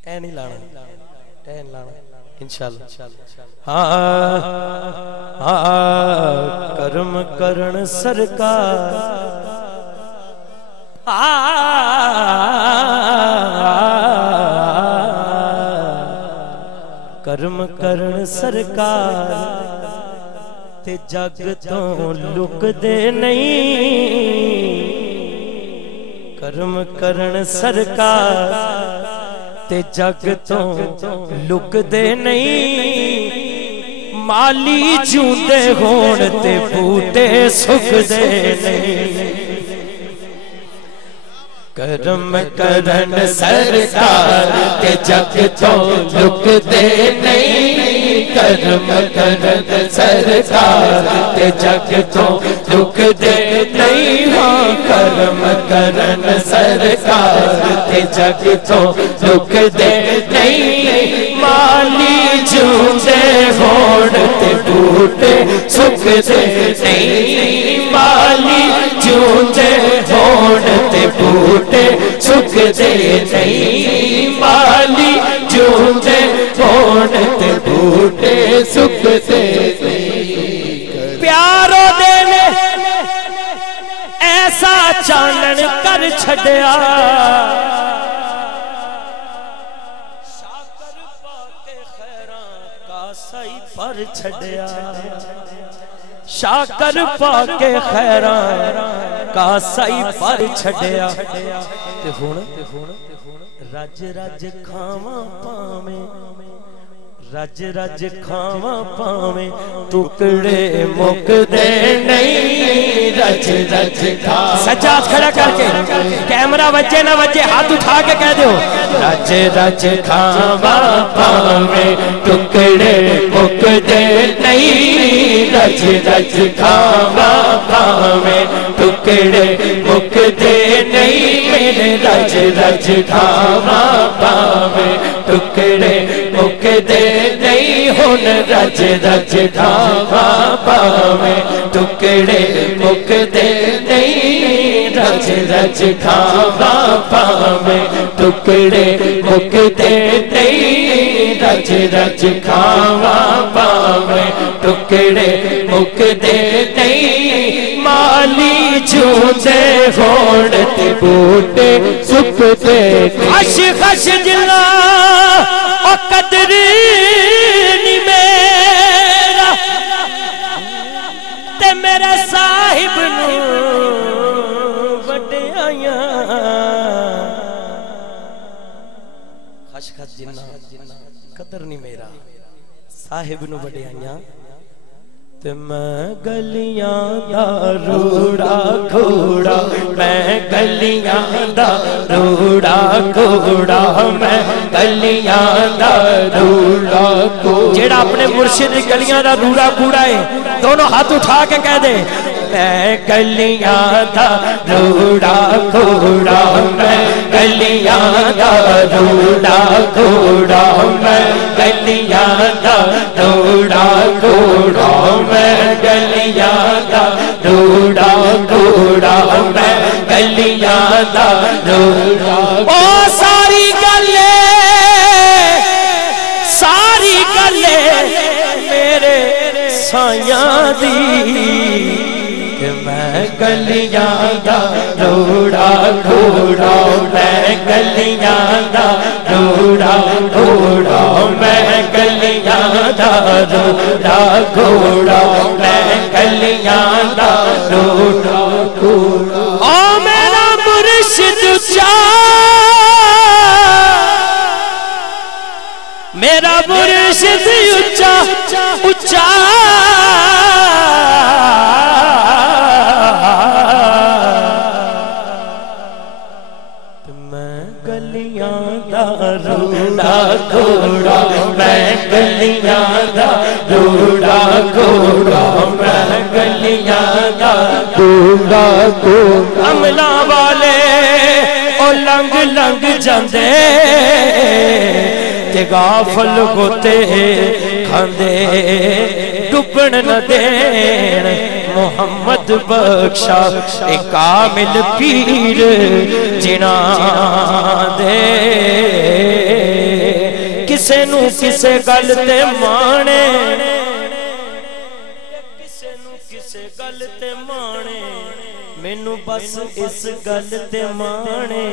اے نہیں لانا ٹین لانا انشاءاللہ کرم کرن سرکار کرم کرن سرکار تے جگ تو لک دے نہیں کرم کرن سرکار تے جگ تو لک دے نہیں مالی جوندے ہون تے بوٹے سک دے نہیں کرم کرن سرکار تے جگ تو لک دے نہیں کرم کرن سرکار تے جگ تو لک دے نہیں ہاں کرم کرن سرکار تے جگ تو لک دے نہیں مالی جوندے ہون تے بوٹے سک دے نہیں مالی جوندے ہون تے بوٹے سک دے نہیں مالی جوندے ہون تے بوٹے سک دے نہیں پیارو دینے ایسا چانن کر چھڑیا شاکر پاک خیراں کا سائی پر چھڑیا شاکر پاک خیراں کا سائی پر چھڑیا تے ہون رج رج کھاواں پاویں رج رج کھاواں پاویں ٹکڑے مک دے نہیں رج رج کھاواں سجاد کھڑا کر کے کیمرہ وجے نہ وجے ہاتھ اٹھا کے کہہ دیو رج رج کھاواں پاویں ٹکڑے مک دے نہیں رج رج کھاواں پاویں ٹکڑے مک دے نہیں میرے رج رج کھاواں پاویں ٹکڑے مک دے نہیں ہن رج رج کھاواں پاویں ٹکڑے مک دے نہیں رج رج کھاواں پاویں ٹکڑے مک دے نہیں رج رج کھاواں پاویں ٹکڑے مک دے نہیں مالی جوندے ہون تے بوٹے سک دے خش خش جلا او قدری نی میرا تے میرے صاحب نو وڈیاں خش خش جلا قدر نہیں میرا صاحب نو وڈیاں تے میں گلیاں دا روڑا کھوڑا میں گلیاں دا روڑا کھوڑا میں گلیاں دا روڑا کھوڑا جیڑا اپنے مرشد گلیاں دا روڑا کھوڑا ہے دونوں ہاتھ اٹھا کے کہہ دے میں گلیاں دا روڑا کھوڑا میں گلیاں دا روڑا کھوڑا میں گلیاں دا روڑا کھوڑا میں گلیاں دا روڑا کھوڑا میں گلیاں دا روڑا او ساری گلے میرے سایاں دی کہ میں گلیاں دا روڑا کھوڑا میں گلیاں دا روڑا کھوڑا میں گلیاں دا روڑا کھوڑا میں گلیاں دا روڑا کھوڑا او میرا مرشد میرا مرشد اچا اچا میں گلیاں دا روڑا کھوڑا میں گلیاں دا روڑا کھوڑا میں گلیاں دا روڑا کھوڑا عملہ والے او لنگ لنگ جاندے تے غافل ہوتے کھاندے ڈبن نہ دین محمد بخشا ایک کامل پیر جنا دے کسے نو کسے گل تے مانے کسے نو کسے گل تے مانے مینوں بس اس گل تے مانے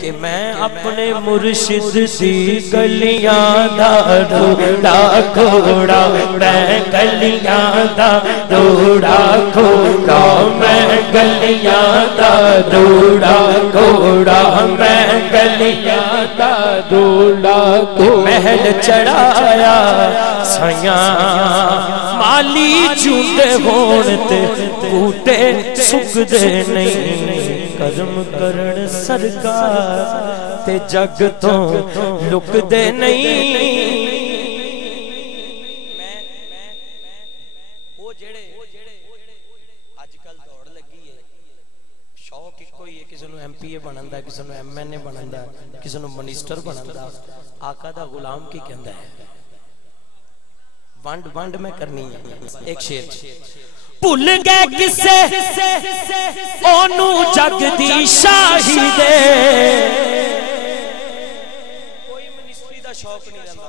کہ میں اپنے مرشد دی گلیاں دا روڑا کھوڑا میں گلیاں دا روڑا کھوڑا میں گلیاں دا روڑا کھوڑا میں گلیاں دا روڑا کھوڑا محل چڑھایا سیاں مالی چوندے ہون تے بوٹے سک دے نہیں کرم کرن سرکار تے جگ تو لک دے نہیں وہ جڑے اج کل دوڑ لگی ہے شوق ایکو ہی ہے کسی نو ایم پی اے بنن دا کسی نو ایم این اے بنن دا کسی نو منسٹر بنن دا آقا دا غلام کی کہندا ہے ونڈ ونڈ میں کرنی ہے ایک شعر بھول گئے کسے اونو جگ دی شاہی دے کوئی منسٹری دا شوق نہیں رہندا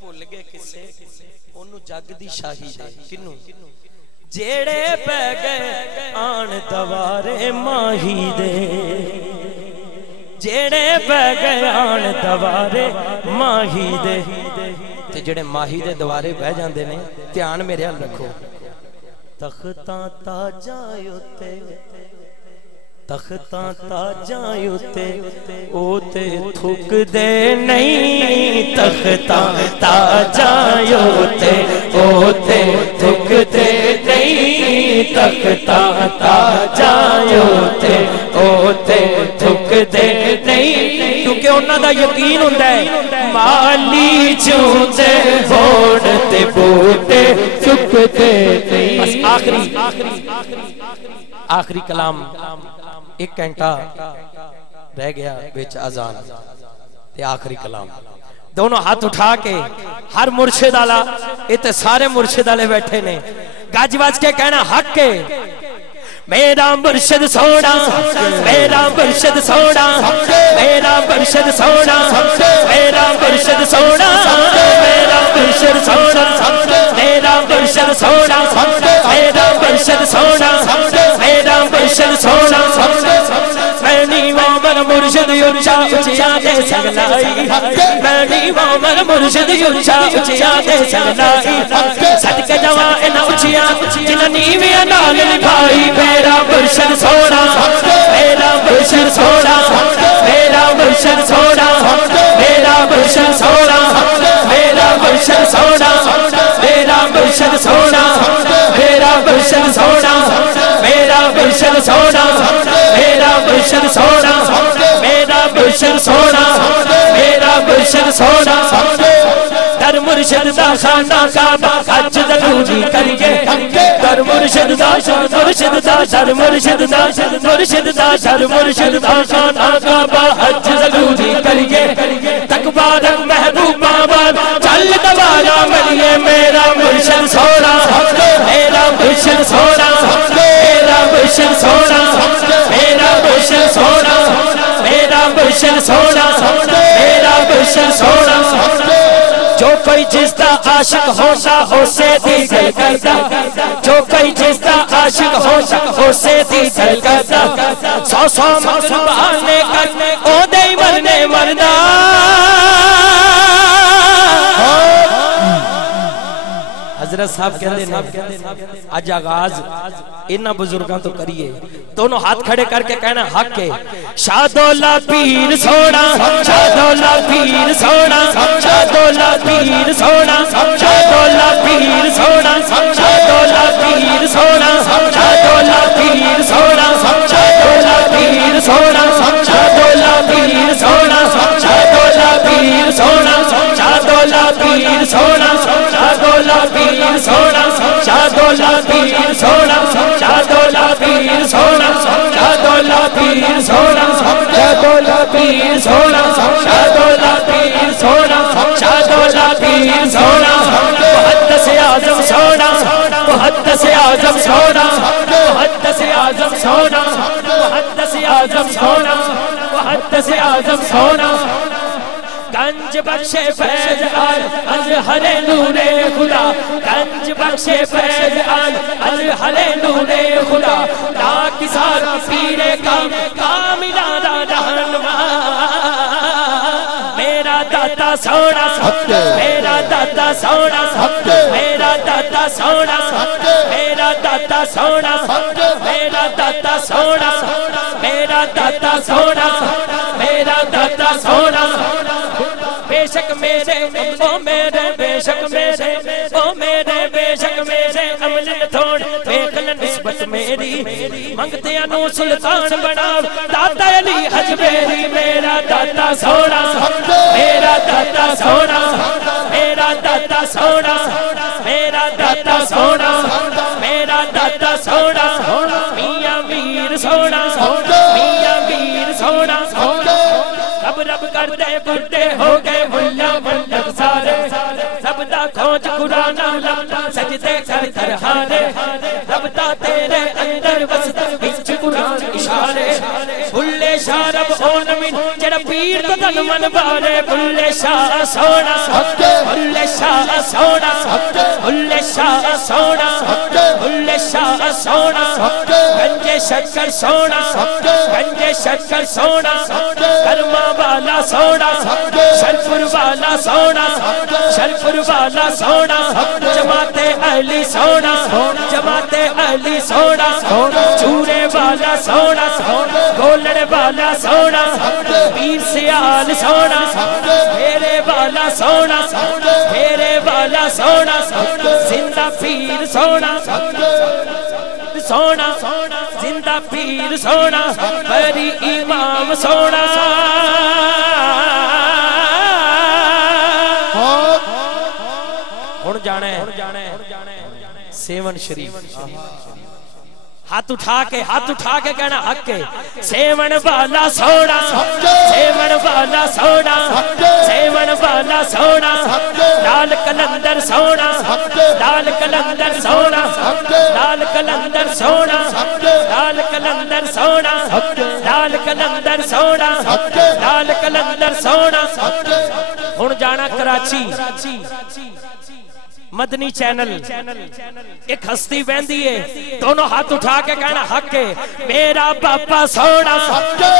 بھول گئے کسے اونو جگ دی شاہی دے کنوں جیڑے پہ گئے آن دوارے ماہی دے جیڑے پہ گئے آن دوارے ماہی دے تے جڑے ماہی دے دوارے بہ جاندے نے دھیان میرے حال رکھو تختاں تاجاں اُتے تختاں تاجاں اُتے او تے تھک دے نہیں تختاں تاجاں اُتے او تے تھک دے نہیں تختاں تاجاں اُتے او تے تھک دے نہیں کیونکہ انہاں دا یقین ہوندا ہے مالی چوندے ہون تے بوٹے سک دے نہیں بس آخری کلام ایک گھنٹہ رہ گیا بیچ اذان تے آخری کلام دونوں ہاتھ اٹھا کے ہر مرشد آلا اتنے سارے مرشد آلے بیٹھے نے گاج باج کے کہنا حق کے میرا مرشد سونا میرا مرشد سونا میرا مرشد سونا میرا مرشد سونا میرا مرشد سونا میرا مرشد سونا میرا مرشد سونا میرا مرشد سونا میں نیواں من مرشد اچھا اچھا دے سگلائی میں نیواں من مرشد اچھا اچھا دے سگلائی صدقے جواں انہاں اچھیاں جنہاں نیویاں نال نبھائی میرا مرشد سونا میرا مرشد سونا میرا مرشد سونا میرا مرشد سونا میرا مرشد سونا میرا مرشد سونا میرا مرشد سونا میرا مرشد سونا میرا مرشد سونا میرا مرشد سونا میرا مرشد سونا در مرشد دا خانہ کعبہ حج ضروری کریے در مرشد دا مرشد دا در مرشد دا مرشد دا در مرشد دا خانہ کعبہ حج ضروری کریے تکبارک محبوب آباد چل دوارا ملیے میرا مرشد سونا میرا مرشد سونا میرا مرشد سونا میرا مرشد سونا میرا مرشد سونا میرا مرشد سونا جو کوئی جس دا عاشق ہوتا ہو سے دی دل کرتا جو کوئی جس دا عاشق ہوتا ہو سے دی دل کرتا سو سو مقصد آنے کر او دے مرنے مرنا حضرت صاحب کہندے ہیں آج آغاز انہاں بزرگاں تو کریے دونوں ہاتھ کھڑے کر کے کہنا حق ہے شادولہ پیر سونا شادولہ پیر سونا شادولہ پیر سونا شادولہ پیر سونا شادولہ پیر سونا شادولہ پیر سونا شادولہ پیر سونا شادولہ پیر سونا شادولہ پیر سونا شادولہ پیر سونا شادولہ پیر سونا شادولہ پیر سونا شادولہ پیر سونا شادولہ پیر سونا شادولہ پیر سونا شادولہ پیر سونا شادولہ پیر سونا محدث اعظم سونا محدث اعظم سونا محدث اعظم سونا محدث اعظم سونا محدث اعظم سونا گنج بخشے فیض آل ازہر نور خدا گنج بخشے فیض آل ازہر نور خدا لاکسار پیر کاملہ رہنما میرا داتا سونا میرا داتا سونا میرا داتا سونا میرا داتا سونا میرا داتا سونا میرا داتا سونا میرا داتا سونا بے شک میرے او میرے بے شک میرے او میرے بے شک میرے عمل تھوڑ دیکھن نسبت میری منگتے انو سلطان بناو داتا علی حجبیری میرا داتا سونا میرا داتا سونا میرا داتا سونا میرا داتا سونا میرا داتا سونا میاں میر سونا میاں میر سونا رب رب کرتے بڑھے ہو گئے ملا منت سارے سب دا کھوج قرآن لمتا سجدے کر کر ہارے رب دا تیرے اندر وسط بچ قرآن اشارے بھلے شاہ رب اون من جڑا پیر تو دن من بارے بھلے شاہ سونا بھلے شاہ سونا بھلے شاہ سونا بھلے شاہ سونا گنجے شکر سونا گنجے شکر سونا کرما والا سونا شرفر والا سونا شرفر والا سونا جماعت اہلی سونا جماعت اہلی سونا چورے والا سونا گولڑ والا سونا پیر سیال سونا میرے والا سونا میرے والا سونا زندہ پیر سونا سونا زندہ پیر سونا بری امام سونا ہن جانے سیون شریف ہاتھ اٹھا کے کہنا حق ہے سیون والا سونا سیون والا سونا سیون والا سونا لال کلندر سونا لال کلندر سونا لال کلندر سونا لال کلندر سونا لال کلندر سونا لال کلندر سونا ہن جانا کراچی مدنی چینل ایک ہستی بہندی ہے دونوں ہاتھ اٹھا کے کہنا حق ہے میرا باپا سونا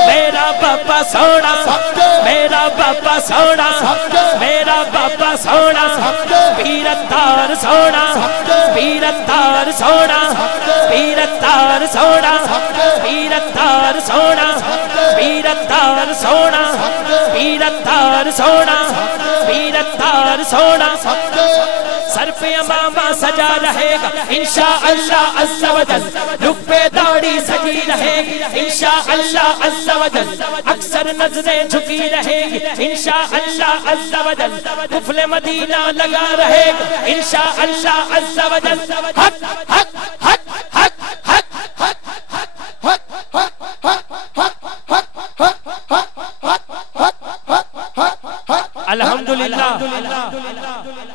میرا باپا سونا میرا باپا سونا میرا باپا سونا پیرتار سونا پیرتار سونا پیرتار سونا پیرتار سونا پیرتار سونا پیرتار سونا پیرتار سونا سر پہ امامہ سجا رہے گا انشاءاللہ عز و جل رخ پہ داڑھی سجی رہے گی انشاءاللہ عز و جل اکثر نظریں جھکی رہے گی انشاءاللہ عز و جل قفل مدینہ لگا رہے گا انشاءاللہ عز و جل حق حق حق حق الحمدللہ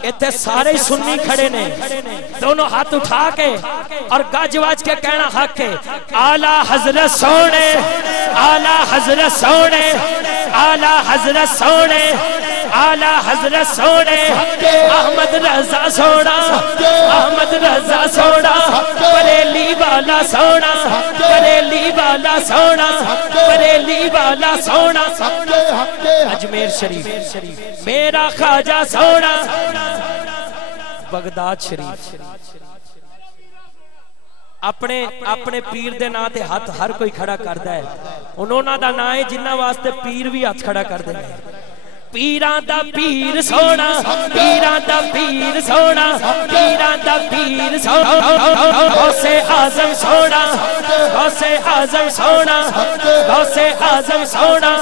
اتنے سارے سنی کھڑے نے دونوں ہاتھ اٹھا کے اور گاج واج کے کہنا حق ہے اعلیٰ حضرت سونے اعلیٰ حضرت سونے اعلیٰ حضرت سونے اعلیٰ حضرت سونے احمد رضا سونا احمد رضا سونا بریلی والا سونا بریلی والا سونا بریلی والا سونا اجمیر شریف میرا خواجہ سونا بغداد شریف اپنے پیر دے نا تے ہاتھ ہر کوئی کھڑا کردا ہے انہوں دا نا ہے جنہ واسطے پیر بھی ہاتھ کھڑا کر دے پیران دا پیر سونا پیران دا پیر سونا پیران دا پیر سونا غوث اعظم سونا غوث اعظم سونا غوث اعظم سونا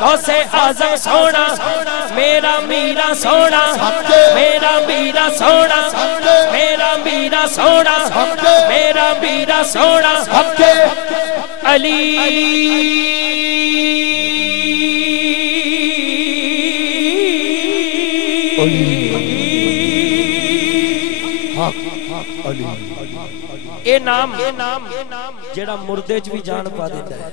غوث اعظم سونا میرا میرا سونا میرا میرا سونا میرا میرا سونا میرا میرا سونا علی اے نام جڑا مردے چ بھی جان پا دیتا ہے